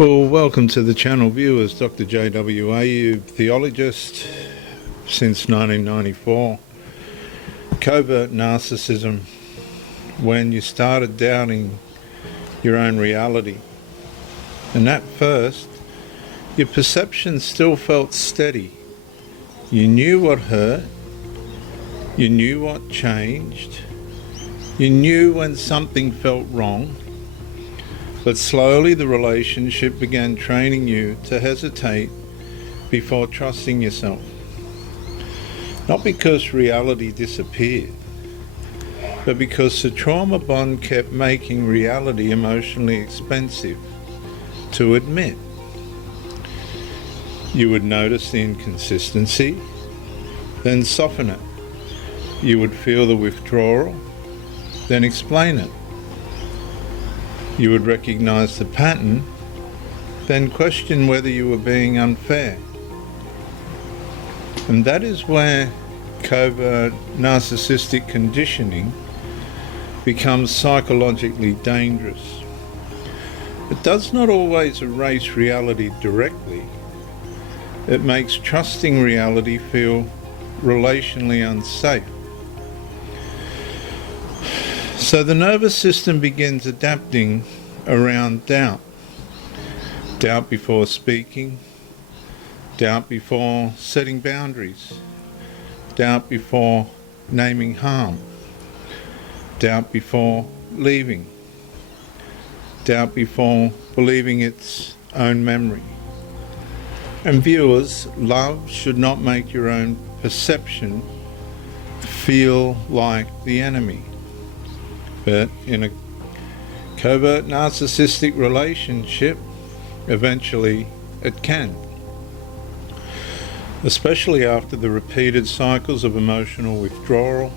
Well, welcome to the channel viewers. Dr. JWAU, theologist since 1994. Covert Narcissism, when you started doubting your own reality. And at first, your perception still felt steady. You knew what hurt, you knew what changed, you knew when something felt wrong. But slowly the relationship began training you to hesitate before trusting yourself. Not because reality disappeared, but because the trauma bond kept making reality emotionally expensive to admit. You would notice the inconsistency, then soften it. You would feel the withdrawal, then explain it. You would recognize the pattern, then question whether you were being unfair. And that is where covert narcissistic conditioning becomes psychologically dangerous. It does not always erase reality directly. It makes trusting reality feel relationally unsafe. So the nervous system begins adapting around doubt. Doubt before speaking, doubt before setting boundaries, doubt before naming harm, doubt before leaving, doubt before believing its own memory. And viewers, love should not make your own perception feel like the enemy. But in a covert narcissistic relationship, eventually it can. Especially after the repeated cycles of emotional withdrawal,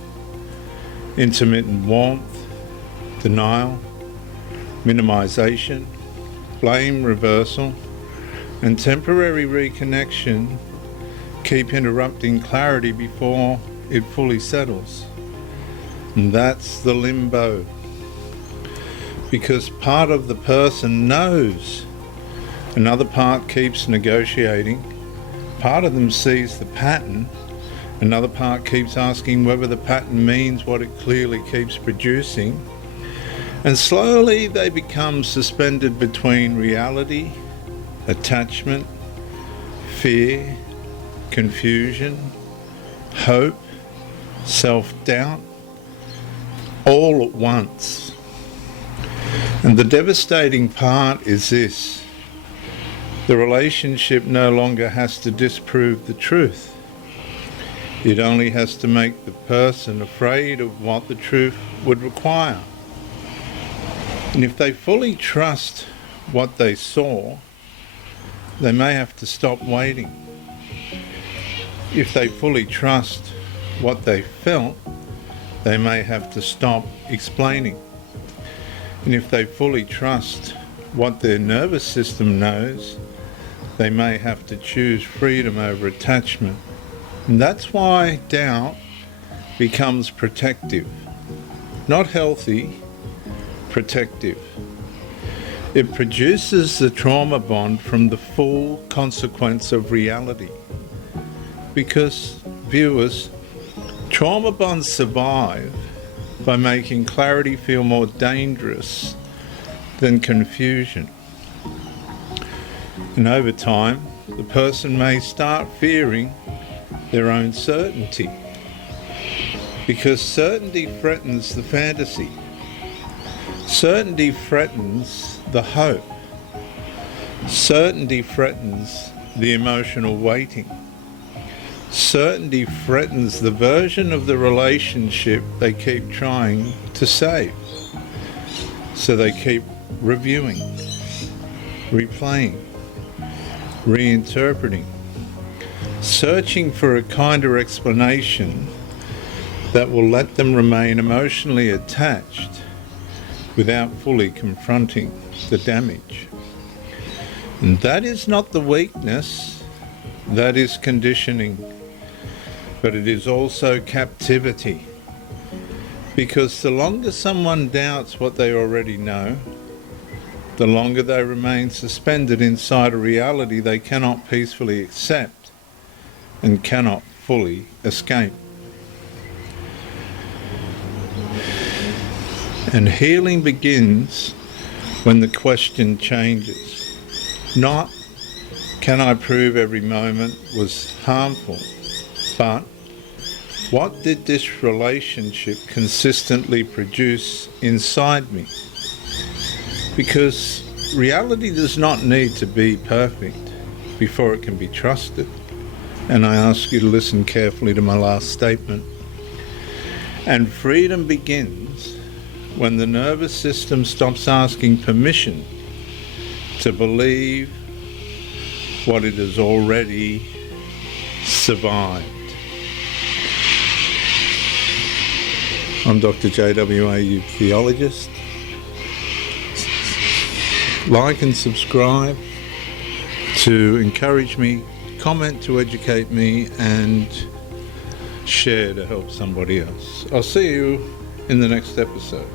intermittent warmth, denial, minimisation, blame reversal, and temporary reconnection keep interrupting clarity before it fully settles. And that's the limbo. Because part of the person knows, another part keeps negotiating, part of them sees the pattern, another part keeps asking whether the pattern means what it clearly keeps producing, and slowly they become suspended between reality, attachment, fear, confusion, hope, self-doubt, all at once. And the devastating part is this: the relationship no longer has to disprove the truth. It only has to make the person afraid of what the truth would require. And if they fully trust what they saw, they may have to stop waiting. If they fully trust what they felt, they may have to stop explaining. And if they fully trust what their nervous system knows, they may have to choose freedom over attachment. And that's why doubt becomes protective. Not healthy, protective. It produces the trauma bond from the full consequence of reality. Because, viewers, trauma bonds survive by making clarity feel more dangerous than confusion. And over time, the person may start fearing their own certainty, because certainty threatens the fantasy. Certainty threatens the hope. Certainty threatens the emotional waiting. Certainty threatens the version of the relationship they keep trying to save. So they keep reviewing, replaying, reinterpreting, searching for a kinder explanation that will let them remain emotionally attached without fully confronting the damage. And that is not the weakness, that is conditioning. But it is also captivity. Because the longer someone doubts what they already know, The longer they remain suspended inside a reality they cannot peacefully accept and cannot fully escape. And healing begins when the question changes. Not, can I prove every moment was harmful, but what did this relationship consistently produce inside me? Because reality does not need to be perfect before it can be trusted. And I ask you to listen carefully to my last statement. And freedom begins when the nervous system stops asking permission to believe what it has already survived. I'm Dr. JWA, theologist. Like and subscribe to encourage me, comment to educate me, and share to help somebody else. I'll see you in the next episode.